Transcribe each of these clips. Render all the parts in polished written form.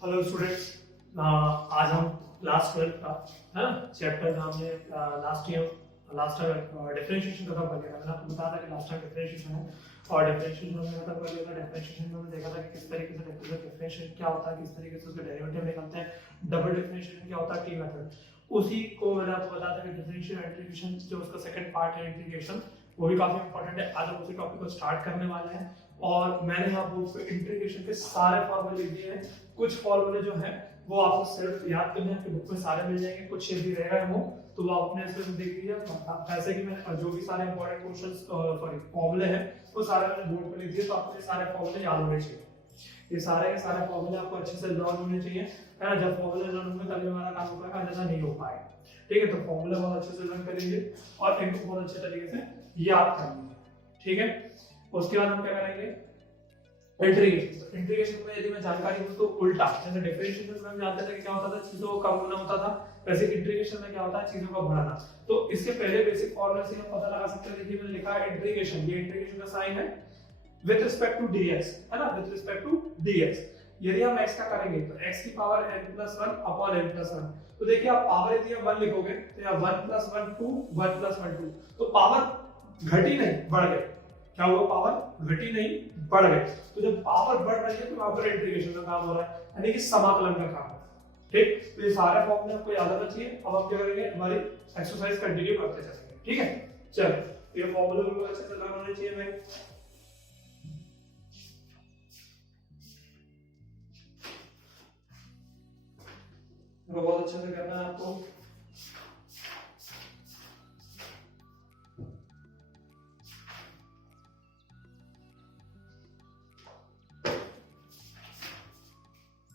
Hello students, आज हम class 12 का है ना चैप्टर का हमने लास्ट टाइम डिफरेंशिएशन खत्म कर लिया था। मैंने आपको बताया था कि लास्ट टाइम डिफरेंशिएशन है और डिफरेंशिएशन हमने खत्म कर लिया था। डिफरेंशिएशन में हमने देखा था कि किस तरीके से डिफरेंशिएशन क्या होता है, किस तरीके से उसके डेरिवेटिव निकलते हैं, डबल डिफरेंशिएशन क्या होता है, टी मेथड। उसी को मैंने आपको बताया था कि डिफरेंशियल इंटीग्रेशन जो उसका सेकंड पार्ट है इंटीग्रेशन, वो भी काफी इंपॉर्टेंट है। आज हम उसी टॉपिक को स्टार्ट करने वाले हैं और मैंने यहाँ बुक पे इंटीग्रेशन के सारे फॉर्मूले लिख दिए हैं। कुछ फॉर्मूले जो है वो आपको सिर्फ याद करने हैं, बुक में सारे मिल जाएंगे, कुछ भी रहेगा वो तो वो आप अपने से देख लीजिए। ऐसे कि मैंने जो भी सारे इंपॉर्टेंट क्वेश्चंस सॉरी फॉर्मूले हैं वो सारे मैंने बोर्ड पे लिख दिए, तो आपको ये सारे फॉर्मूले याद होने चाहिए। ये सारे के सारे फॉर्मूले आपको अच्छे से लर्न होने चाहिए, है ना। जब फॉर्मूले लर्न होंगे तभी हमारा काम हो पाएगा, जैसा नहीं हो पाएगा। ठीक है, तो फॉर्मूले बहुत अच्छे से लर्न कर लीजिए और इनको बहुत अच्छे तरीके से याद कर लीजिए। ठीक है, उसके बाद हम क्या करेंगे, इंटीग्रेशन। इंटीग्रेशन में यदि मैं जानकारी दूं तो उल्टा, जैसे डिफरेंशिएशन में हम जानते थे कि क्या होता था, चीजों को कम होना होता था, वैसे इंटीग्रेशन में क्या होता है, चीजों का बढ़ाना। तो इसके पहले बेसिक फॉर्मूला से हम पता लगा सकते हैं। देखिए मैंने लिखा है इंटीग्रेशन, ये इंटीग्रेशन का साइन है विद रिस्पेक्ट टू dx, है ना, विद रिस्पेक्ट टू dx। यदि हम x का करेंगे तो x की पावर n+1 अपॉन n+1। तो देखिए आप पावर यदि आप 1 लिखोगे तो यहाँ 1+1 2 1+1 2, तो पावर घटी नहीं बढ़ गई। क्या हुआ, पावर घटी नहीं बढ़ गई। तो जब पावर बढ़ रही है तो वहां पर इंटीग्रेशन का काम हो रहा है, यानी कि समाकलन का काम है। ठीक, तो ये सारे फॉर्मूले आपको याद रखना चाहिए। अब हम क्या करेंगे, हमारी एक्सरसाइज कंटिन्यू करते चलेंगे। ठीक है, चलो ये फॉर्मूले बिल्कुल अच्छे से लर्न होने चाहिए। मैं बहुत अच्छे से करना है आपको।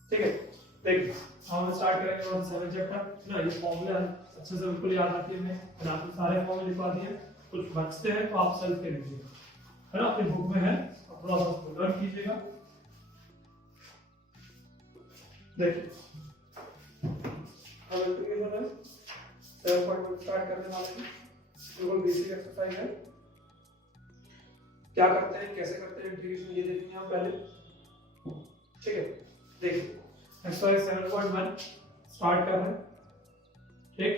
ठीक है, देखिए हम स्टार्ट करेंगे और 7 चैप्टर ना। ये फॉर्मूले अच्छे से बिल्कुल याद रखिए। मैंने आपको सारे फॉर्मूले लिखवा दिए, कुछ बचते हैं तो आप सेल्फ कर लीजिए, है ना, अपनी बुक में है, थोड़ा सा लर्न कीजिएगा। देखिए अब इंटीग्रेशन है 7.1 स्टार्ट करने वाले हैं। बिल्कुल बेसिक एक्सरसाइज है। क्या करते हैं, कैसे करते हैं इंटीग्रेशन, ये देखेंगे हम पहले। ठीक है, देखिए एक्सरसाइज 7.1 स्टार्ट कर रहे हैं। ठीक,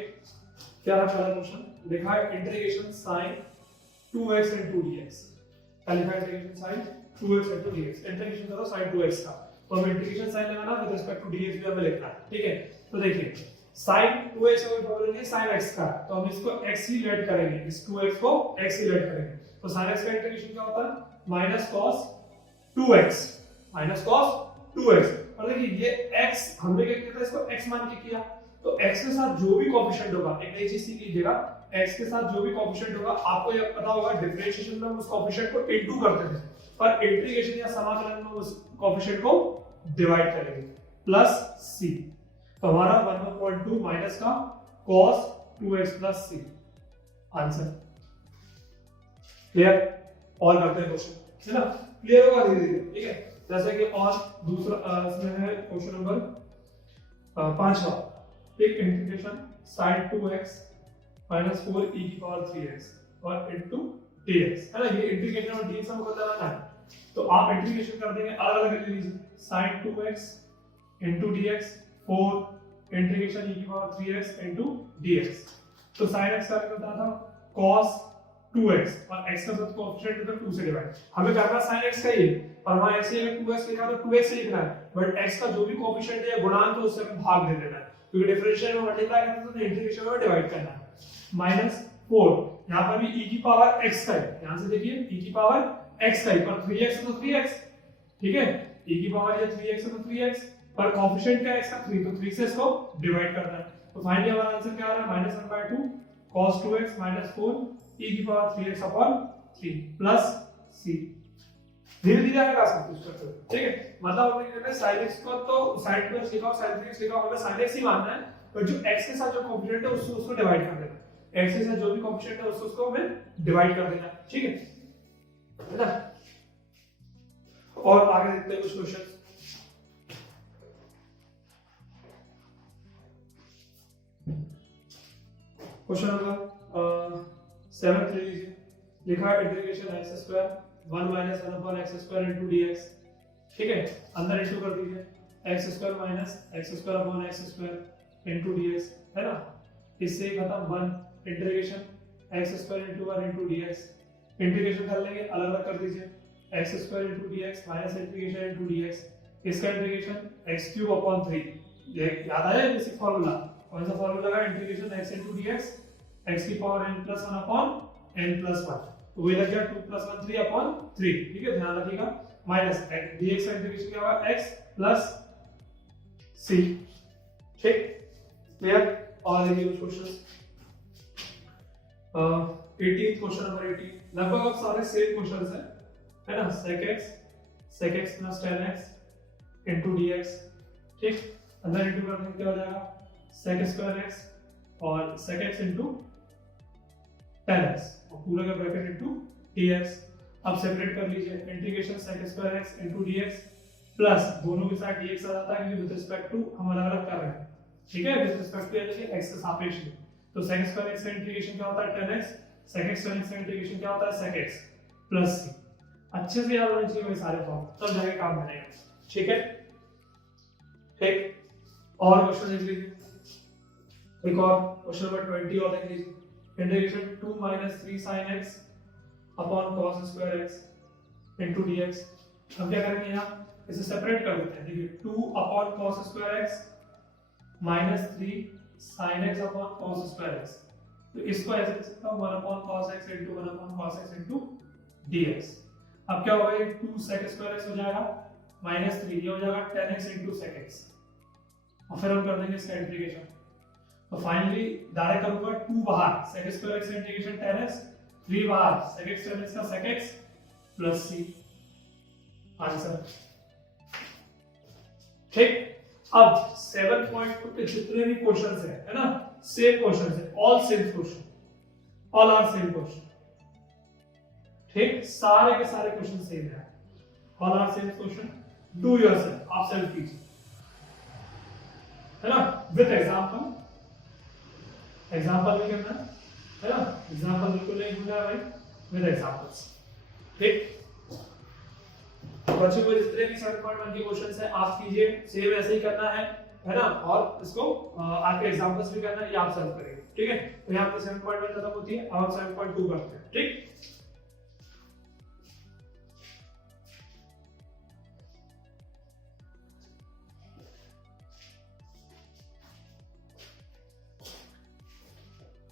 क्या है पहला क्वेश्चन, लिखा है integration sine 2x into dx। क्या लिखा है, integration sine 2x into dx। Integration करो साइन 2x का, तो हमें इंटीग्रेशन साइन लगाना विद रिस्पेक्ट टू dx भी हमें लिखना है। ठीक है, तो देखिए साइन 2x का कोई प्रॉब्लम नहीं, साइन x का, तो हम इसको x ही लेट करेंगे, इस 2x को x ही लेट करेंगे। तो साइन x का इंटीग्रेशन क्या होता है, minus cos 2x, minus cos 2x। और देखिए ये x हमने क्या किया था, इसको x मान के किया, तो x के साथ जो भी कोएफिशिएंट होगा, एक नई चीज सीख लीजिएगा, x के साथ जो भी कोएफिशिएंट होगा, आपको ये पता होगा डिफरेंशिएशन में हम उस कोएफिशिएंट को इनटू करते थे, पर इंटीग्रेशन या समाकलन में उस कोएफिशिएंट को डिवाइड करेंगे, प्लस c। तो हमारा 1/2 माइनस का cos 2x plus c answer. Clear, और करते हैं क्वेश्चन, है ना, क्लियर होगा धीरे धीरे। ठीक है, जैसे कि और दूसरा इसमें है क्वेश्चन नंबर 5वां। एक integration sin 2x minus 4 e की पावर 3x और इनटू dx, है ना। ये इंटीग्रेशन और dx हमको लगाना है, तो आप इंटीग्रेशन कर देंगे, अलग अलग ले लीजिए, sin 2x into dx 4 integration e की पावर 3x इनटू dx। तो sin x का क्या था, cos 2x और x का साथ कोएफिशिएंट इधर 2 से डिवाइड। हमें करना sin x का ही, और वहां ऐसे अगर 2x लिखा तो 2x से लिखना है, बट x का जो भी कोएफिशिएंट है या गुणांक है उससे हमें भाग दे देना है, क्योंकि डिफरेंशियल में मल्टीप्लाई करना है तो इंटीग्रेशन में डिवाइड करना है। माइनस 4, यहां पर भी e की पावर x का है, यहां से देखिए e की पावर x का है, पर 3x है तो 3x। ठीक है, e की पावर ये 3x है तो 3x, पर कोएफिशिएंट क्या है x का 3, तो 3 से इसको डिवाइड करना है। तो फाइनली हमारा आंसर क्या आ रहा है, -1/2 cos 2x माइनस 4 e की power 3x upon 3 plus c। धीरे धीरे आएगा सब कुछ करते हुए। ठीक है, मतलब हमने क्या किया, sin x को तो sin 2x लिखा और sin 3x लिखा, हमें sin x ही मानना है, पर जो x के साथ जो कोएफिशिएंट है उसको डिवाइड कर देना है, x के साथ जो भी कोएफिशिएंट है उसको हमें डिवाइड कर देना है। ठीक है ना, और आगे देखते हैं कुछ क्वेश्चन। क्वेश्चन नंबर 7 ले लीजिए, लिखा है integration x² 1 - 1 upon x² into dx। ठीक है, अंदर इनटू कर दीजिए, x square minus x square upon x square into dx, है ना। इससे खत्म 1 integration x square into 1 into dx, integration कर लेंगे, अलग अलग कर दीजिए, x square into dx minus integration into dx, इसका इंटीग्रेशन एक्स क्यूब अपॉन 3, ये याद आया बेसिक फार्मूला, कौन सा फार्मूला का, integration x into dx x की power n plus 1 upon n plus 1, तो वही लग गया 2 प्लस 1 3 अपॉन 3, ठीक है, ध्यान रखिएगा, माइनस dx का इंटीग्रेशन क्या होगा x प्लस c, ठीक, क्लियर। और देखिए कुछ क्वेश्चंस, 18 क्वेश्चन नंबर 18, लगभग अब सारे सेम क्वेश्चंस हैं, है ना, sec x plus tan x into dx, ठीक, अंदर इंटू करने क्या हो जाएगा, sec स्क्वायर x और sec x into tan x और पूरा का ब्रैकेट इंटू dx। अब सेपरेट कर लीजिए, integration sec square x into dx plus दोनों के साथ dx आ जाता है क्योंकि विद रिस्पेक्ट टू हम अलग अलग कर रहे हैं, ठीक है, विद रिस्पेक्ट टू यानी x के सापेक्ष में, तो sec स्क्वायर x का इंटीग्रेशन क्या होता है tan x, sec x का इंटीग्रेशन क्या होता है sec x प्लस c। अच्छे से याद होने चाहिए सारे फॉर्म, तब जाके काम बनेगा, ठीक है, ठीक। और क्वेश्चन देख लीजिए, एक और क्वेश्चन नंबर 20 और देख लीजिए, integration 2 minus 3 sin x upon cos square x into dx। हम क्या करेंगे यहाँ, इसे सेपरेट कर देते हैं, देखिए 2 upon cos square x minus 3 sin x upon cos square x, तो इसको ऐसे लिख सकता हूँ 1 upon cos x into 1 upon cos x into dx। अब क्या होगा, ये 2 sec स्क्वायर x हो जाएगा माइनस 3, ये हो जाएगा tan x into sec x, और फिर हम कर देंगे इसका इंटीग्रेशन, तो फाइनली डायरेक्ट करूंगा 2 बाहर sec square x integration tan x, 3 बाहर sec x tan x का sec x plus c, answer, ठीक। अब 7.2 के जितने भी क्वेश्चंस हैं, है ना, सेम क्वेश्चंस है, all same question, all are same question, ठीक, सारे के सारे क्वेश्चन सेम है, all are same question, do yourself, आप सेल्फ कीजिए, है ना, विद एग्जांपल, एग्जांपल भी करना है ना, एग्जांपल बिल्कुल नहीं भूलना है भाई, विद एग्जांपल्स, ठीक। बच्चों को जितने भी 7.1 के क्वेश्चंस हैं आप कीजिए, सेम ऐसे ही करना है ना, और इसको आगे एग्जांपल्स भी करना है, ये आप सॉल्व करेंगे, ठीक है। तो यहाँ पे 7.1 खत्म होती है, अब हम 7.2 करते हैं, ठीक।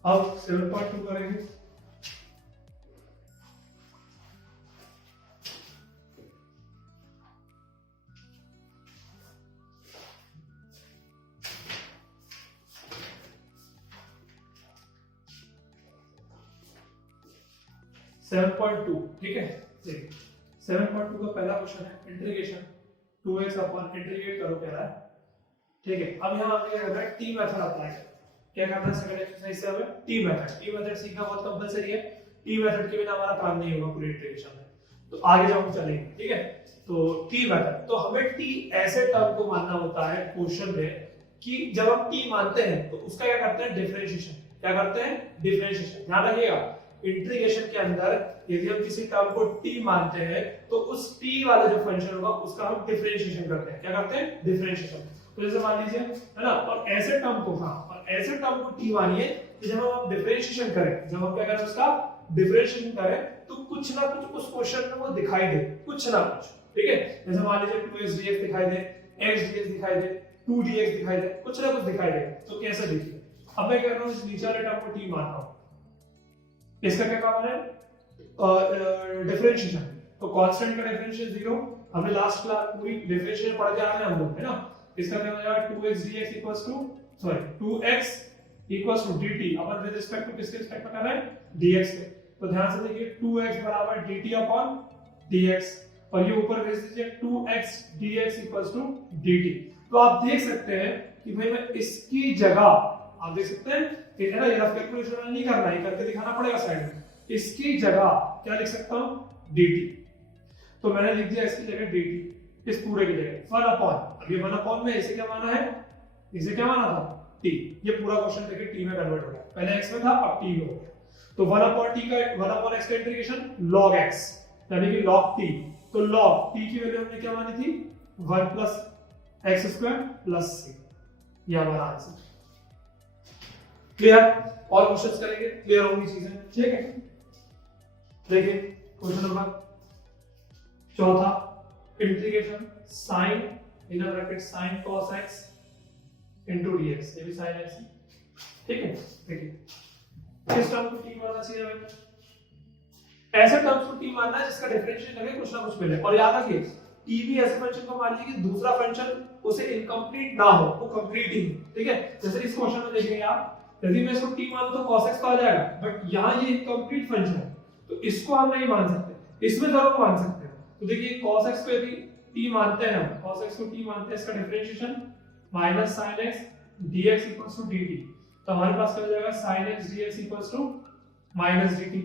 अब 7.2 करेंगे, ठीक है, 7.2 का पहला क्वेश्चन है, इंटीग्रेशन 2x अपॉन इंटीग्रेट करो कह रहा है, ठीक है। अब यहाँ आपने क्या करना है, टी मेथड अप्लाई करना है, क्या करना है, सेकंड एक्सरसाइज से हमें टी मेथड सीखना बहुत कंपलसरी है, टी मेथड के बिना हमारा काम नहीं होगा पूरी इंटीग्रेशन में, तो आगे जब हम चलेंगे, ठीक है। तो टी मेथड, तो हमें टी ऐसे टर्म को मानना होता है क्वेश्चन में कि जब हम टी मानते हैं तो उसका क्या करते हैं, डिफरेंशिएशन, क्या करते हैं, डिफरेंशिएशन, ध्यान रखिएगा, इंटीग्रेशन के अंदर यदि हम किसी टर्म को t मानते हैं तो उस t वाला जो फंक्शन होगा उसका हम डिफरेंशिएशन करते हैं, क्या करते हैं, डिफरेंशिएशन। तो जैसे मान लीजिए, है ना, और ऐसे टर्म को और ऐसे टर्म को t मानिए कि जब हम डिफरेंशिएशन करें, जब हम क्या करें उसका डिफरेंशिएशन करें तो कुछ ना कुछ उस क्वेश्चन में वो दिखाई दे, कुछ ना कुछ, ठीक है। जैसे मान लीजिए 2x dx दिखाई दे, x dx दिखाई दे, 2 dx दिखाई दे, कुछ ना कुछ दिखाई दे, तो कैसे देखिए, अब मैं कह रहा हूं इस नीचे वाले टर्म को t मान रहा हूं, इसका क्या काम है, डिफरेंशिएशन, तो कांस्टेंट का डिफरेंशियल 0, हमने लास्ट क्लास पूरी डिफरेंशिएशन पढ़ के आ रहे हैं हम लोग, है ना। इसका क्या हो जाएगा, 2x dx equals to 2x equals to dt, अपन विद रिस्पेक्ट टू किसके रिस्पेक्ट में कर रहे हैं, dx के, तो ध्यान से देखिए 2x बराबर dt अपॉन dx, और ये ऊपर भेज दीजिए 2x dx equals to dt। तो आप देख सकते हैं कि भाई मैं इसकी जगह, आप देख सकते हैं कि है ना, ये रफ कैलकुलेशन नहीं करना है, करके दिखाना पड़ेगा साइड में, इसकी जगह क्या लिख सकता हूं, dt, तो मैंने लिख दिया इसकी जगह dt, इस पूरे की जगह 1 अपॉन, अब ये 1 अपॉन में इसे क्या माना है, इसे क्या माना था, t, ये पूरा क्वेश्चन देखिए t में कन्वर्ट हो गया, पहले x में था अब t में हो गया, तो 1 अपॉन t का 1 अपॉन x का इंटीग्रेशन log x यानी कि log t, तो log t की वैल्यू हमने क्या मानी थी 1 plus x square plus C, ये हमारा आंसर। क्लियर? और क्वेश्चंस करेंगे, क्लियर होंगी चीजें, ठीक है। देखिए क्वेश्चन नंबर चौथा, integration sine inner bracket sine cos x into dx, ये भी साइन x है, ठीक है। देखिए किस टर्म को t मानना चाहिए हमें? ऐसे टर्म्स को t मानना है जिसका डिफरेंशिएशन करके कुछ ना कुछ मिले। और याद रखिए t भी ऐसे फंक्शन को मान लीजिए कि दूसरा फंक्शन उसे इनकम्प्लीट ना हो, वो कंप्लीट ही हो, ठीक है। जैसे इस क्वेश्चन में देखेंगे आप, यदि मैं इसको t मानूं तो cos x आ जाएगा, बट यहां ये इनकम्प्लीट फंक्शन है तो इसको हम नहीं मान सकते, इसमें जरूर मान सकते हैं। तो देखिए cos x को यदि t मानते हैं, हम cos x को t मानते हैं, इसका differentiation minus sin x dx dt, तो हमारे पास क्या हो जाएगा sin x dx minus dt।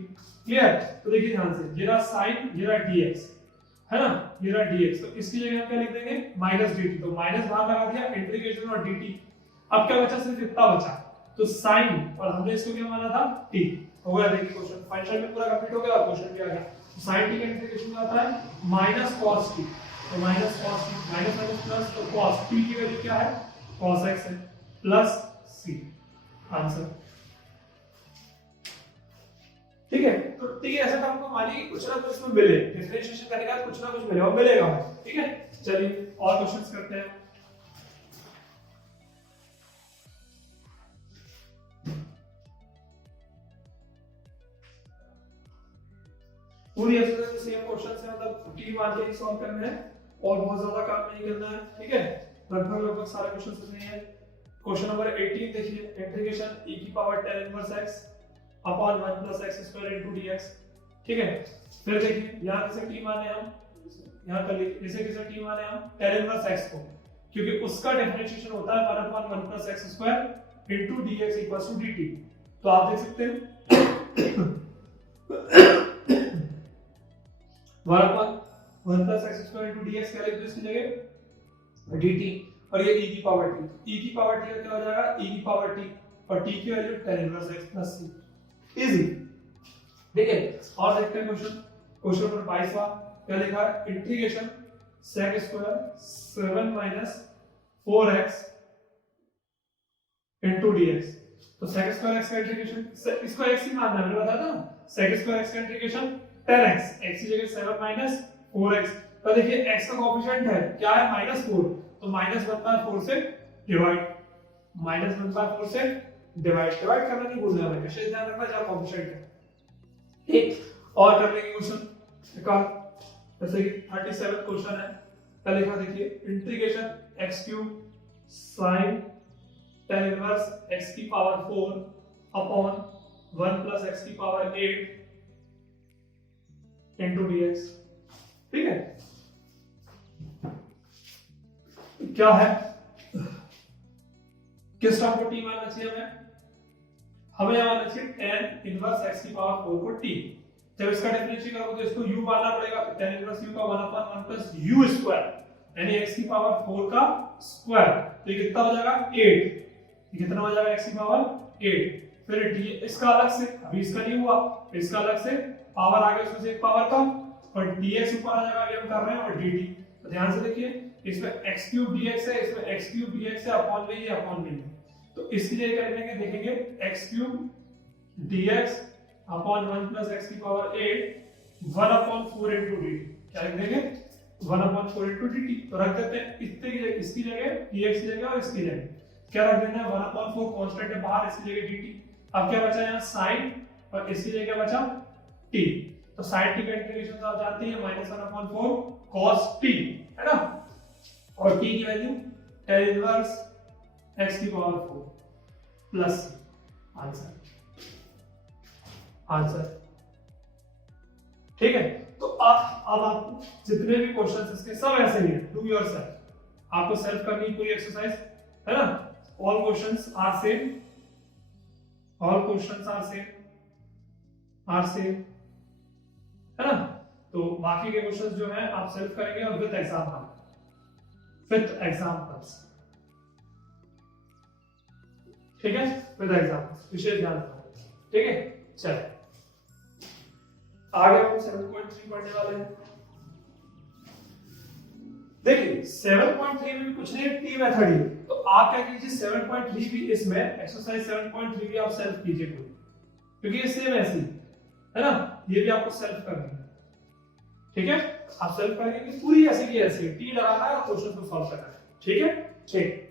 Clear? तो देखिए ध्यान से, ये रहा sin, ये रहा dx, है ना, ये रहा dx, तो इसकी जगह हम क्या लिख देंगे माइनस dt, तो माइनस बाहर लगा दिया, इंटीग्रेशन और dt। अब क्या बचा, सिर्फ इतना बचा, तो sin, और हमने इसको क्या माना था t, हो गया। देखिए क्वेश्चन फंक्शन में पूरा कंप्लीट हो गया और क्वेश्चन भी आ गया। तो sin t का इंटीग्रेशन क्या आता है माइनस cos t, तो minus cos t, minus minus plus, तो cos t की वैल्यू क्या है cos x है, प्लस c, आंसर, ठीक है। तो ठीक है, ऐसा टर्म को मानिए कुछ ना कुछ में मिले, डिफरेंशिएशन करने का कुछ ना कुछ मिले और मिलेगा, ठीक है। चलिए और क्वेश्चंस करते हैं। पूरी एक्सरसाइज सेम क्वेश्चंस है, मतलब टी मान के ही सॉल्व करना है और बहुत ज्यादा काम नहीं करना है, ठीक है। लगभग सारे क्वेश्चंस सही है। क्वेश्चन नंबर 18 देखिए, इंटीग्रेशन e की power tan inverse x upon 1 plus x square into dx, ठीक है। फिर देखिए यहां किसे t माने हम, यहां कर लीजिए इसे किसे t माने हम tan इनवर्स x को, क्योंकि उसका डिफरेंशिएशन होता है 1 upon 1 plus x square into dx equals to dt। तो आप देख सकते हैं 1 upon 1 plus x square into dx क्या लिख दो इसकी जगह dt, और ये e की पावर t, e की पावर t का क्या हो जाएगा e की पावर t, और t की value tan inverse x plus c, easy, ठीक है। और देखते हैं क्वेश्चन नंबर 22वां, क्या लिखा है, integration sec square 7 minus 4x into dx। तो sec स्क्वायर x का इंटीग्रेशन, इसको x ही मानना है, मैंने बताया था sec स्क्वायर x का इंटीग्रेशन 10x, x की जगह 7 माइनस 4x। तो देखिए x का कोएफिशिएंट है क्या है -4, तो -1/4 से डिवाइड, -1/4 से डिवाइड करना नहीं भूलना है, कैसे ध्यान रखना जब कोएफिशिएंट है, ठीक। और कर लेंगे क्वेश्चन का, जैसे कि 37 क्वेश्चन है, क्या लिखा देखिए, integration x³ sin tan inverse x की पावर 4 अपॉन 1 प्लस x की पावर 8 इनटू dx, ठीक है। क्या है, किस टर्म को t मानना चाहिए हमें मानना चाहिए tan इनवर्स x की पावर 4 को t। जब इसका डिफरेंशिएट करोगे तो इसको u मानना पड़ेगा, तो tan इनवर्स u का 1 अपॉन 1 प्लस u स्क्वायर, यानी x की पावर 4 का स्क्वायर, तो ये कितना हो जाएगा 8, ये कितना हो जाएगा x की पावर 8। फिर d इसका अलग से, अभी इसका नहीं हुआ, इसका अलग से पावर आ गया, उसमें से एक पावर कम, और dx ऊपर आ जाएगा, ये हम कर रहे हैं, और dt। तो ध्यान से देखिए, इसमें x³ dx है, इसमें x³ dx है, अपॉन में ये अपॉन में, तो इसकी जगह कर लेंगे, देखेंगे x³ dx upon 1 plus x की पावर 8 1 अपॉन 4 इनटू dt, क्या लिख देंगे 1 अपॉन 4 इनटू dt। तो रख देते हैं इसकी जगह dx की जगह और इसकी जगह क्या रख देना है 1 अपॉन 4 कांस्टेंट है बाहर, इसकी जगह dt। अब क्या बचा यहाँ sin, और इसकी जगह क्या बचा t, तो sin t का इंटीग्रेशन आप जानते हैं -1 अपॉन 4 cos t, है ना, और t की वैल्यू tan इनवर्स x की पावर 4 प्लस आंसर, ठीक है। तो अब आप जितने भी क्वेश्चंस इसके सब ऐसे ही है, डू योरसेल्फ, आपको सेल्फ करनी पूरी एक्सरसाइज, है ना। ऑल क्वेश्चंस आर सेम, है ना। तो बाकी के क्वेश्चंस जो है आप सेल्फ करेंगे और विद एग्जाम्पल्स, ठीक है, विद एग्जाम्पल्स, विशेष ध्यान रखना, ठीक है। चलिए आगे हम 7.3 पढ़ने वाले हैं। देखिए 7.3 में भी कुछ नहीं, टी मेथड ही है। तो आप क्या कीजिए 7.3 भी इसमें एक्सरसाइज 7.3 भी आप सेल्फ कीजिए पूरी, क्योंकि ये सेम ऐसी है ना, ये भी आपको सेल्फ करनी है, ठीक है। आप सेल्फ करेंगे पूरी ऐसी की ऐसी टी लगाना है और क्वेश्चन को सॉल्व करना है, ठीक है। ठीक,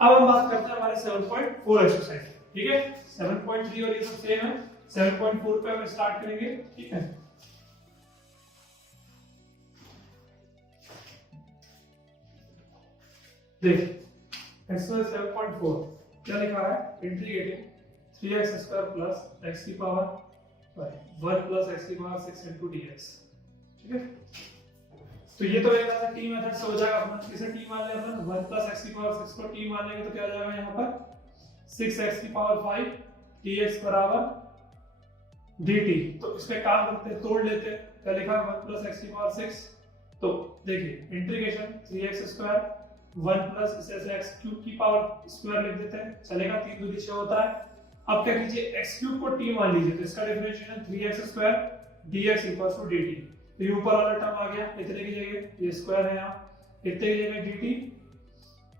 अब हम बात करते हैं हमारे 7.4 एक्सरसाइज, ठीक है। 7.3 और ये सब सेम है, 7.4 पे हम स्टार्ट करेंगे, ठीक है। देखिए एक्सरसाइज 7.4 क्या लिखा है, इंटीग्रेटिंग 3x² प्लस x की पावर 1 प्लस x की पावर 6 into dx, ठीक है। तो ये तो एक तरह से टी मेथड से हो जाएगा अपना, किसे टी मान लें अपन, 1 प्लस x की पावर 6 को टी मान लेंगे तो क्या आ जाएगा यहाँ पर 6x की पावर 5 dx बराबर dt। तो इसमें काम करते हैं, तोड़ लेते हैं, क्या लिखा है 1 प्लस x की पावर 6, तो देखिए इंटीग्रेशन 3x² 1 प्लस इसे x क्यूब की पावर स्क्वायर लिख देते हैं, चलेगा, 3 दूनी 6 होता है। अब क्या कीजिए x क्यूब को t मान लीजिए, तो इसका डिफरेंशिएशन 3x² dx = dt। तो ये ऊपर वाला टर्म आ गया, इतने की जगह ये स्क्वायर है, यहाँ इतने की जगह dt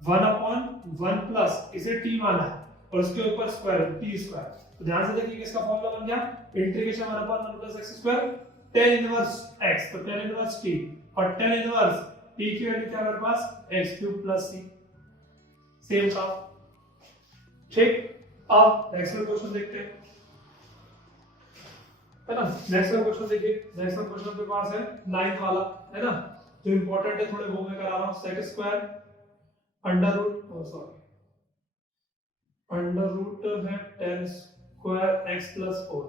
1/1 प्लस इसे t माना है और उसके ऊपर स्क्वायर t स्क्वायर। तो ध्यान से देखिए किसका फॉर्मूला बन गया, integration 1/1 plus x² tan inverse x, तो tan इनवर्स t, और tan इनवर्स t की वैल्यू क्या है हमारे पास x³ प्लस c, सेम था, ठीक। अब नेक्स्ट क्वेश्चन देखते हैं, है ना। नेक्स्ट क्वेश्चन देखिए, नेक्स्ट क्वेश्चन पे पास है 9th वाला, है ना, जो इंपॉर्टेंट है, थोड़े वो मैं करा रहा हूं। sec² अंडर रूट है tan² x + 4।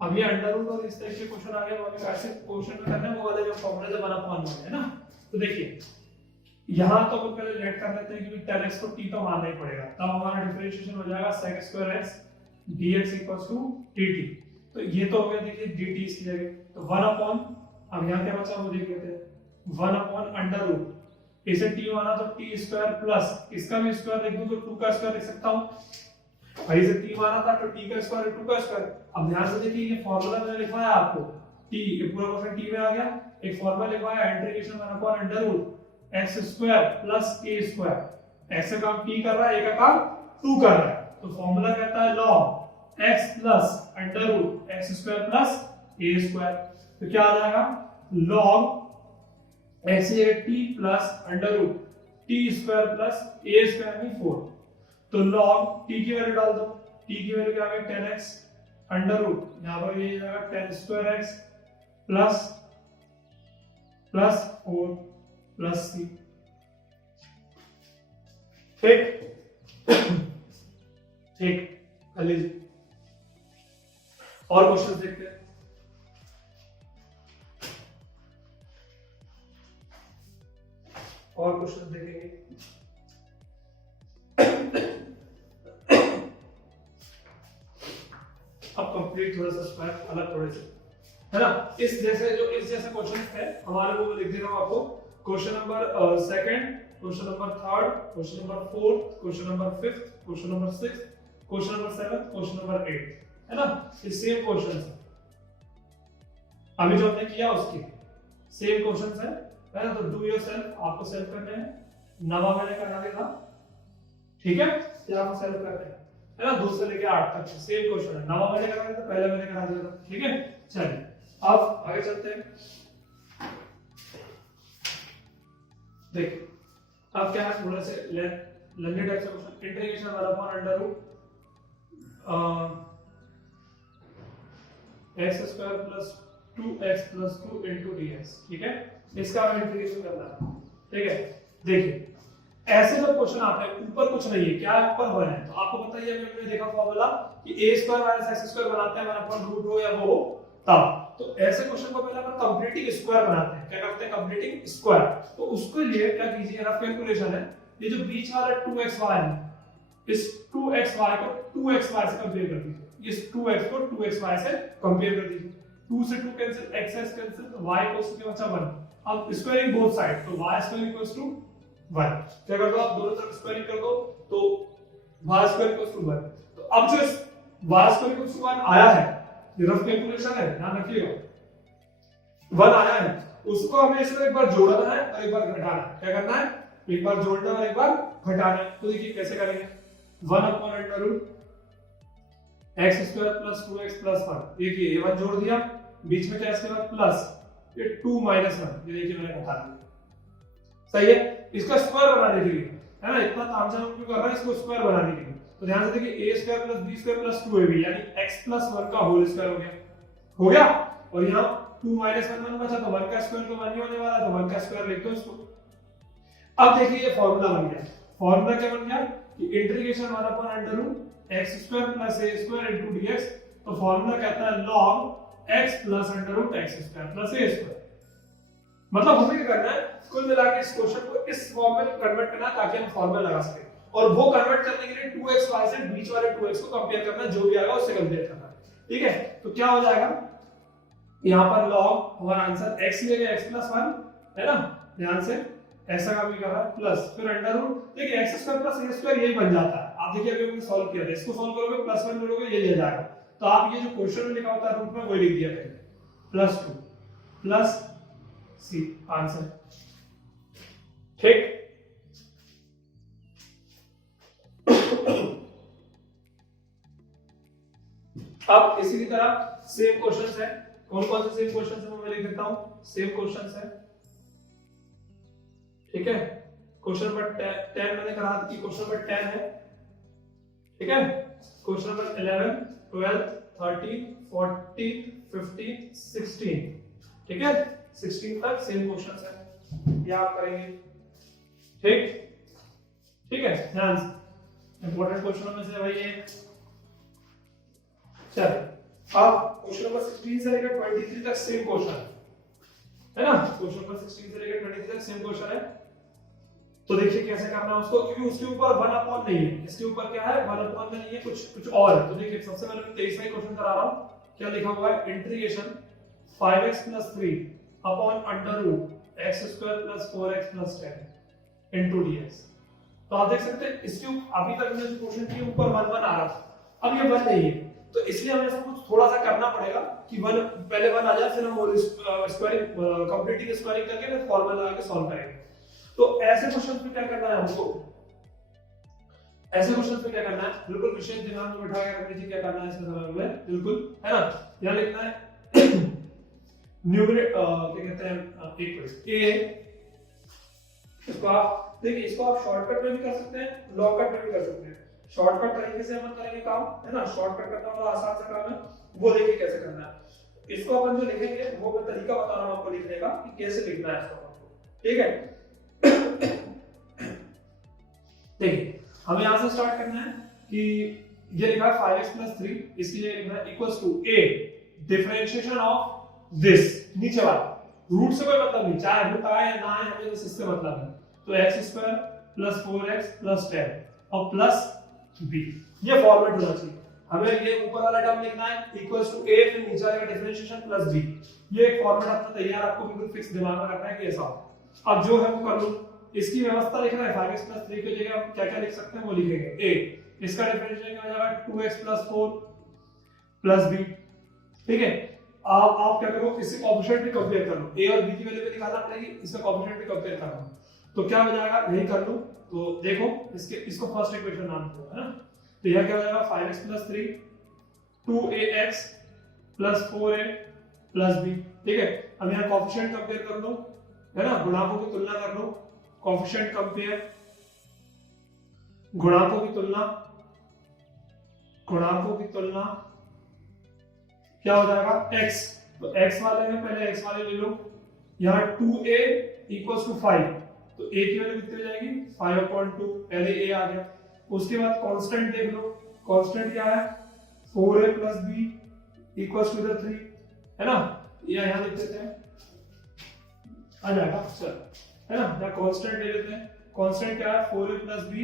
अब ये अंडर रूट और इस तरह के क्वेश्चन आ गए, वो कैसे क्वेश्चन में करना है, वो वाले जो फॉर्मूले से 1/1 है ना। तो देखिए यहां तो अपन पहले लेट कर लेते हैं, क्योंकि tan x को t तो मानना ही पड़ेगा, तब हमारा डिफरेंशिएशन हो जाएगा sec² x dx = dt। तो ये तो हो गया, देखिए dt इसकी जगह, तो 1/, अब यहाँ क्या बचा वो देख लेते हैं, 1/√, इसे t माना तो t² प्लस इसका भी स्क्वायर लिख दूं तो 2 का स्क्वायर लिख सकता हूं, भाई इसे t माना था तो t का स्क्वायर 2 का स्क्वायर। अब ध्यान से देखिए ये फार्मूला मैंने लिखवाया आपको, t ये पूरा क्वेश्चन t में आ गया, एक फार्मूला लिखवाया integration 1/√x² plus a², x का काम t कर रहा है, a का काम 2 कर रहा है, तो फार्मूला कहता है log x plus √x² plus a²। तो क्या आ जाएगा, log x t plus √t² plus a² में 4। तो log t की वैल्यू डाल दो, t की वैल्यू क्या आ गई 10x √, यहां पर ये जाएगा 10² x प्लस 4 प्लस c, ठीक। ठीक, लीजिए और क्वेश्चन देखते हैं। और क्वेश्चन देखेंगे, अब कंप्लीट थोड़ा सा स्क्वायर अलग थोड़े से, है ना। इस जैसे क्वेश्चन है हमारे को लिख दे रहा हूं आपको, question number 2, question number 3, question number 4, question number 5, question number 6, question number 7, question number 8, है ना। ये सेम क्वेश्चन है, अभी जो हमने किया उसके सेम क्वेश्चन है ना। तो डू योरसेल्फ, आपको सेल्फ करने हैं, नवा मैंने करा दिया था, ठीक है, ये आपको सेल्फ करने हैं, है ना। 2 से लेके 8 तक सेम क्वेश्चन है, नवा मैंने करा दिया था, पहले मैंने करा दिया था, ठीक है। चलिए अब आगे चलते हैं। देखिए अब क्या है, थोड़ा से लंबे टाइप से question, integration 1/√x² plus 2x plus 2 into dx, ठीक है, इसका हमें इंटीग्रेशन करना है, ठीक है। देखिए ऐसे जब क्वेश्चन आते हैं, ऊपर कुछ नहीं है, क्या ऊपर 1 है, तो आपको पता ही है, हमने देखा फॉर्मूला कि a² - x² बनाते हैं 1/√, हो या वो हो तब। तो ऐसे क्वेश्चन को पहले अपन कंप्लीटिंग स्क्वायर बनाते हैं, क्या करते हैं, कंप्लीटिंग स्क्वायर। तो उसके लिए क्या कीजिए, रफ कैलकुलेशन है, ये जो बीच वाला 2xy है, इस 2xy को 2xy से कंपेयर कर दीजिए, इस 2x को 2xy से कंपेयर कर दीजिए, 2 से 2 कैंसिल, x कैंसिल, तो y इक्वल्स टू बचा 1। अब स्क्वायरिंग बोथ साइड, तो y² इक्वल्स टू 1, क्या कर दो आप, दोनों तरफ स्क्वायरिंग कर दो, तो y² इक्वल्स टू 1। तो अब जो y² इक्वल्स टू 1 आया है, ये रफ कैलकुलेशन है, ध्यान रखिएगा। 1 आया है, उसको हमें इसमें एक बार जोड़ना है और एक बार घटाना है। क्या करना है? एक बार जोड़ना और एक बार घटाना है। तो देखिए कैसे करेंगे। 1/√x² + 2x + 1, देखिए ये 1 जोड़ दिया, बीच में क्या इसके बाद प्लस, ये 2 - 1, ये देखिए मैंने घटा दिया। सही है। इसका स्क्वायर बनाने के लिए, है ना, इतना तामझाम क्यों कर रहा है इसको स्क्वायर बनाने के लिए। तो ध्यान से देखिए a² + b² + 2ab यानी x + 1 का होल स्क्वायर हो गया। और यहाँ 2 - 1 बचा, तो 1 का स्क्वायर तो 1 ही होने वाला है, तो 1 का स्क्वायर लिख दो इसको। अब देखिए ये फॉर्मूला बन गया। फॉर्मूला क्या बन गया कि इंटीग्रेशन 1/√x² + a² * dx। तो फॉर्मूला कहता है log x + √x² + a²। मतलब हमें क्या करना है, कुल मिला के इस क्वेश्चन को इस फॉर्म में कन्वर्ट करना ताकि हम फॉर्मूला लगा सकें। और वो कन्वर्ट करने के लिए 2xy से बीच वाले 2x को कंपेयर करना, जो भी आएगा उससे कंपेयर करना। ठीक है, तो क्या हो जाएगा, यहाँ पर log हमारा आंसर x लेगा, x + 1, है ना, ध्यान से ऐसा का भी कर रहा है, प्लस फिर अंडर रूट, देखिए x² + a² यही बन जाता है। आप देखिए अभी हमने सॉल्व किया था, इसको सॉल्व करोगे +1 जोड़ोगे यही आ जाएगा। तो आप ये जो क्वेश्चन में लिखा होता है रूट में वही लिख दिया करेंगे, +2 + c आंसर। ठीक, अब इसी की तरह सेम क्वेश्चंस है। कौन कौन से सेम क्वेश्चंस है मैं लिख देता हूं। सेम क्वेश्चंस है, ठीक है। क्वेश्चन नंबर 10 मैंने कहा कि क्वेश्चन नंबर 10 है, ठीक है। क्वेश्चन नंबर 11, 12, 13, 14, 15, 16, ठीक है। 16 तक सेम क्वेश्चंस है, ये आप करेंगे। ठीक है, ध्यान से इंपॉर्टेंट क्वेश्चन में से भाई ये। चलिए अब क्वेश्चन नंबर 16 से लेकर 23 तक सेम क्वेश्चन है ना। क्वेश्चन नंबर 16 से लेकर 23 तक सेम क्वेश्चन है। तो देखिए कैसे करना है उसको, क्योंकि उसके ऊपर 1/, नहीं है, इसके ऊपर क्या है 1/, में नहीं है, कुछ और है। तो देखिए सबसे पहले मैं 23वां क्वेश्चन करा रहा हूं। क्या लिखा हुआ है, integration 5x + 3 √x² + 4x + 10 dx। तो आप देख सकते हैं इसके अभी तक हमने जो क्वेश्चन के ऊपर 1/1 आ रहा था, अब ये 1 नहीं है, तो इसलिए हमें इसको कुछ थोड़ा सा करना पड़ेगा कि 1 पहले 1 आ जाए, फिर हम स्क्वायरिंग कंप्लीटिंग स्क्वायरिंग करके फिर फॉर्मूला लगा के सॉल्व करेंगे। तो ऐसे क्वेश्चंस में क्या करना है हमको, ऐसे क्वेश्चंस में क्या करना है, बिल्कुल विशेष ध्यान में बिठा के रख लीजिए क्या करना है इसमें समय में, बिल्कुल, है ना। यहां लिखना है न्यूमरेटर, क्या कहते हैं, एक ए, इसको आप देखिए, इसको आप शॉर्टकट में भी कर सकते हैं, लॉन्ग कट में भी कर सकते हैं। शॉर्टकट तरीके से हम करेंगे काम, है ना, शॉर्टकट करना बड़ा आसान सा काम है, वो देखिए कैसे करना है। इसको अपन जो लिखेंगे वो मैं तरीका बता रहा हूं आपको लिखने का कि कैसे लिखना है इसको, ठीक है। देखिए हमें यहां से स्टार्ट करना है कि ये लिखा है 5x + 3, इसके लिए लिखना है equals to a differentiation of this, नीचे वाला रूट से कोई मतलब नहीं, चाहे रूट आए या ना आए, हमें बस इससे मतलब है। तो x² + 4x + 10 और प्लस b, ये फॉर्मेट होना चाहिए। हमें ये ऊपर वाला टर्म लिखना है इक्वल्स टू a, फिर नीचे वाला डिफरेंशिएशन प्लस b। ये एक फॉर्मेट अपना तैयार, आपको बिल्कुल फिक्स दिमाग में रखना है कि ऐसा हो। अब जो है वो कर लो, इसकी व्यवस्था लिखना है 5x + 3 की जगह हम क्या क्या लिख सकते हैं वो लिखेंगे। a, इसका डिफरेंशिएशन क्या हो जाएगा 2x + 4 + b, ठीक है। आप क्या करो, इससे कोएफिशिएंट भी कंपेयर कर लो, a और b की वैल्यू भी निकालना पड़ेगी, इसका कोएफिशिएंट भी कंपेयर करना। तो क्या हो जाएगा, यही कर लो। तो देखो इसको फर्स्ट इक्वेशन नाम दो, है ना। तो यह क्या हो जाएगा 5x + 3 2ax + 4a + b, ठीक है। अब यहां कोएफिशिएंट कंपेयर कर लो, है ना, गुणांकों की तुलना कर लो, कोएफिशिएंट कंपेयर, गुणांकों की तुलना, गुणांकों की तुलना, क्या हो जाएगा x, तो x वाले में पहले x वाले ले लो। यहां 2a = 5, तो a की वैल्यू कितनी हो जाएगी 5/2, पहले a आ गया। उसके बाद कांस्टेंट देख लो, कांस्टेंट क्या है 4a + b = 3, है ना, या यहां लिख देते हैं, आ जाएगा चल, है ना। या कांस्टेंट ले लेते हैं, कांस्टेंट क्या है 4a + b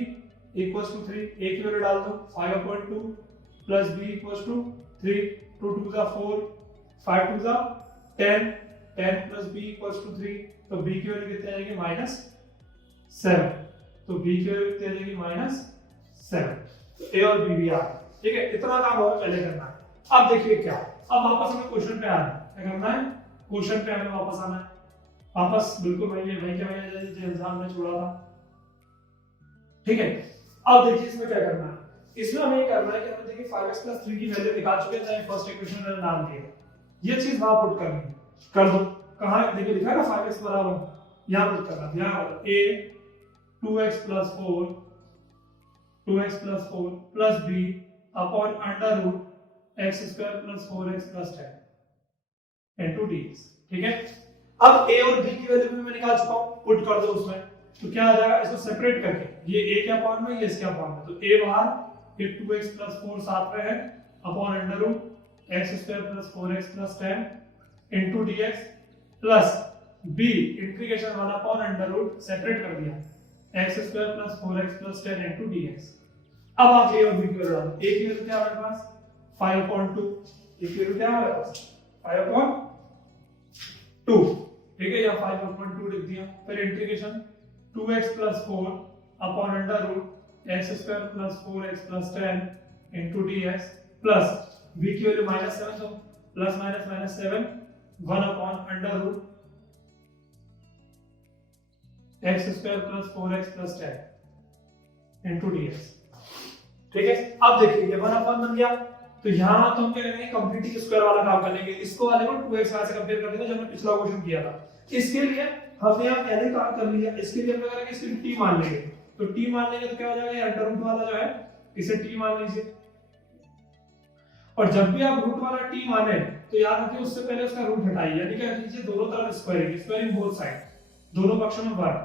= 3, a की वैल्यू डाल दो 5/2 + b = 3, 2 2 * 4, 5 2 * 10, 10 + b = 3, तो b की वैल्यू कितनी आएगी -7, तो b की वैल्यू कितनी आएगी -7। तो a और b भी आ गए, ठीक है। इतना काम हमें पहले करना है। अब देखिए क्या अब वापस हमें क्वेश्चन पे आना है, क्या करना है, क्वेश्चन पे हमें वापस आना है, वापस बिल्कुल वही है, वही क्या वही जो एग्जाम में छोड़ा था। ठीक है, अब देखिए इसमें क्या करना है, इसमें हमें ये करना है कि हमें देखिए 5x + 3 की वैल्यू निकाल चुके हैं, फर्स्ट इक्वेशन में डाल दिए, ये चीज वहां पुट करनी है, कर दो। कहां देखिए लिखा है ना 5x बराबर, यहां पुट करना है, यहां a 2x + 4 plus b upon under root x square plus 4x plus 10 into dx। ठीक है, अब a और b की वैल्यू भी मैं निकाल चुका हूं, पुट कर दो उसमें, तो क्या आ जाएगा, इसको सेपरेट करके, ये a के अपॉन में, ये इसके अपॉन में, तो a बाहर, फिर 2x प्लस 4 साथ में है upon under root x square plus 4x plus 10 into dx plus b integration 1 upon under root separate कर दिया x square plus 4x plus 10 into dx। अब आप a और b की वैल्यू डालो, a की वैल्यू क्या है हमारे पास 5/2, a की वैल्यू क्या है हमारे पास 5/2, ठीक है, यहाँ 5/2 लिख दिया, फिर integration 2x plus 4 upon under root x square plus 4x plus 10 into dx plus b की वैल्यू -7, तो plus minus minus 7 1 upon under root x square plus 4x plus 10 into dx। ठीक है, अब देखिए ये 1 अपॉन बन गया, तो यहां तो हम क्या करेंगे, कंप्लीटिंग स्क्वायर वाला काम कर लेंगे, इसको वाले को 2x से कंपेयर कर देंगे जो हमने पिछला क्वेश्चन किया था। इसके लिए हमने यहां पहले काम कर लिया, इसके लिए हम क्या करेंगे, इसके लिए t मान लेंगे, तो t मान लेंगे तो क्या हो जाएगा, ये अंडर रूट वाला जो है इसे t मान लीजिए, और जब भी आप रूट वाला t माने तो याद रखिए उससे पहले उसका रूट हटाइए, यानी क्या कीजिए, दोनों तरफ स्क्वायरिंग बोथ साइड, दोनों पक्षों में वर्ग,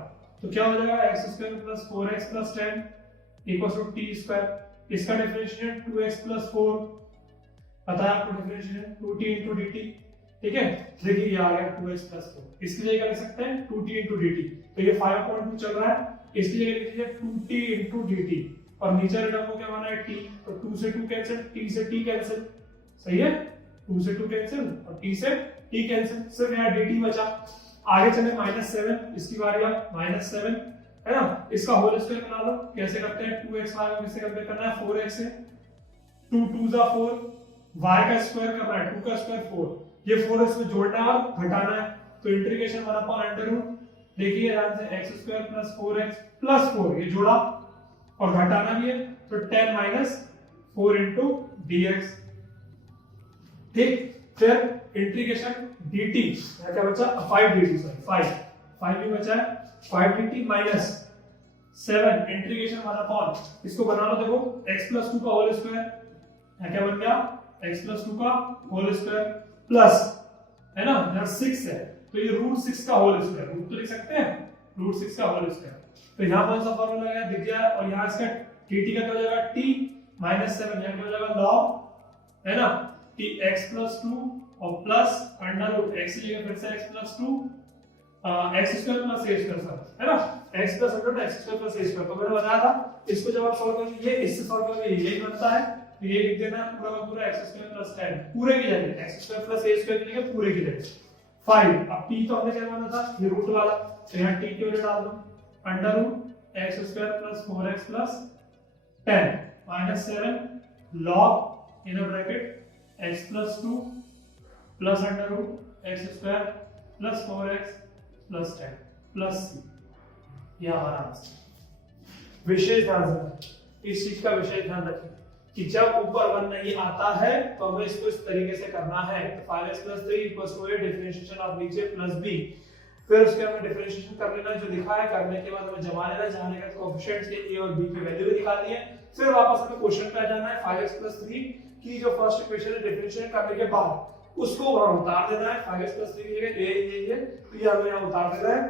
तो क्या हो जाएगा x square plus 4x plus 10 equals to t square, इसका डिफरेंशिएट 2x प्लस 4, पता है आपको डिफरेंशिएट 2t into dt। ठीक है, देखिए ये आ गया 2x प्लस 4, इसकी जगह लिख सकते हैं 2t into dt, तो ये 5/2 चल रहा है, इसकी जगह लिख लीजिए 2t into dt, और नीचे रिटर्न को क्या माना है t, तो 2 से 2 कैंसिल, t से t कैंसिल, सही है, 2 से 2 कैंसिल और t से t कैंसिल, सिर्फ यहाँ dt बचा। आगे चले -7, इसकी बारी अब -7 है ना, इसका होल स्क्वायर बना लो, कैसे करते हैं, 2x y को किससे कंपेयर करना है, 4x से, 2 2 जा 4, y का स्क्वायर करना है, 2 का स्क्वायर 4, ये 4 इसमें जोड़ना है और घटाना है, तो इंटीग्रेशन 1 अपॉन अंडर रूट, देखिए ध्यान से x square plus 4x plus 4 ये जोड़ा और घटाना भी है, तो 10 माइनस 4 इनटू dx। ठीक, फिर इंटीग्रेशन dt, यहाँ क्या बचा 5 dt, सॉरी 5 भी बचा है, 5 dt माइनस 7 इंटीग्रेशन 1 अपॉन, इसको बना लो, देखो x प्लस 2 का होल स्क्वायर, यहाँ क्या बन गया x प्लस 2 का होल स्क्वायर प्लस, है ना, यहाँ 6 है तो ये √6 का होल स्क्वायर, रूट तो लिख सकते हैं, √6 का होल स्क्वायर, तो यहाँ कौन सा फॉर्मूला आया दिख गया, और यहाँ इसका dt का क्या हो जाएगा t -7, यहाँ क्या हो जाएगा log, है ना, t x प्लस 2 और प्लस अंडर रूट x की जगह फिर से x plus 2 x square plus a square, है ना, x plus under root x square plus a square, तो मैंने बताया था इसको जब आप सॉल्व करेंगे, ये इससे सॉल्व करेंगे यही बनता है, तो ये लिख देना है पूरा का पूरा x स्क्वायर प्लस 10 पूरे की जगह, x square plus a square की जगह पूरे की जगह 5, अब t तो हमने क्या माना था, ये रूट वाला, तो यहाँ t की वैल्यू डाल दो, under root x square plus 4x plus 10 minus 7 log in bracket x plus 2 plus under root x square plus 4x plus 10 plus c, यह हमारा आंसर। विशेष ध्यान रखें, इस चीज का विशेष ध्यान रखें कि जब ऊपर 1 नहीं आता है तो हमें इसको इस तरीके से करना है, तो 5x + 3 = डिफरेंशिएशन ऑफ नीचे प्लस b, फिर उसके हमें डिफरेंशिएशन कर लेना, जो लिखा है करने के बाद हमें जमा लेना, जमाने के कोएफिशिएंट्स के a और b की वैल्यू भी निकालनी है, फिर वापस हमें क्वेश्चन पे आ जाना है, 5x + 3 की जो फर्स्ट इक्वेशन है डिफरेंशिएट करने के बाद उसको वहां उतार देना है, 5x + 3 की जगह ये तो ये हमें यहां उतार देना है,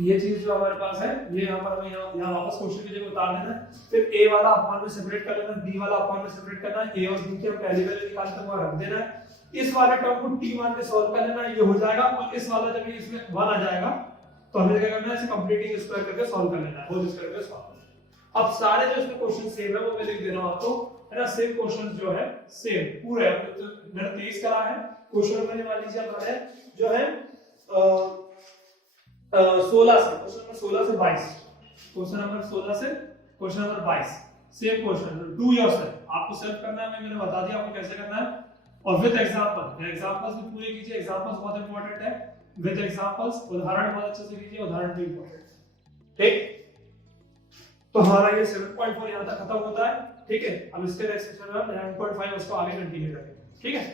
ये चीज जो हमारे पास है ये यहाँ पर हमें यहाँ वापस क्वेश्चन की जगह उतार देना है, फिर a वाला अपॉन में सेपरेट कर लेना, b वाला अपॉन में सेपरेट करना है, a और b की हम पहली वैल्यू निकाल कर वहां रख देना है, इस वाले टर्म को t मान के सॉल्व कर लेना, ये हो जाएगा, और इस वाला जब ये इसमें 1 आ जाएगा तो हमें क्या करना है, इसे कंप्लीटिंग स्क्वायर करके सॉल्व कर लेना है, होल स्क्वायर करके सॉल्व करना है। अब सारे जो इसमें क्वेश्चन सेम है वो मैं लिख दे रहा हूं आपको, है ना, सेम क्वेश्चन जो है सेम पूरे मैंने 23 करा है, क्वेश्चन मैंने मान लीजिए हमारे जो है 16 से, क्वेश्चन नंबर 16 से 22, क्वेश्चन नंबर 16 से question number 22 same question, do yourself, आपको सेल्फ करना है, मैंने बता दिया आपको कैसे करना है, और विद एग्जांपल, एग्जांपल्स भी पूरे कीजिए, एग्जांपल्स बहुत इंपॉर्टेंट है, विद एग्जांपल्स, उदाहरण बहुत अच्छे से कीजिए, उदाहरण भी इंपॉर्टेंट है, ठीक। तो हमारा ये 7.4 यहाँ तक खत्म होता है, ठीक है। अब इसके नेक्स्ट सेक्शन में 9.5 उसको आगे कंटिन्यू करेंगे, ठीक है।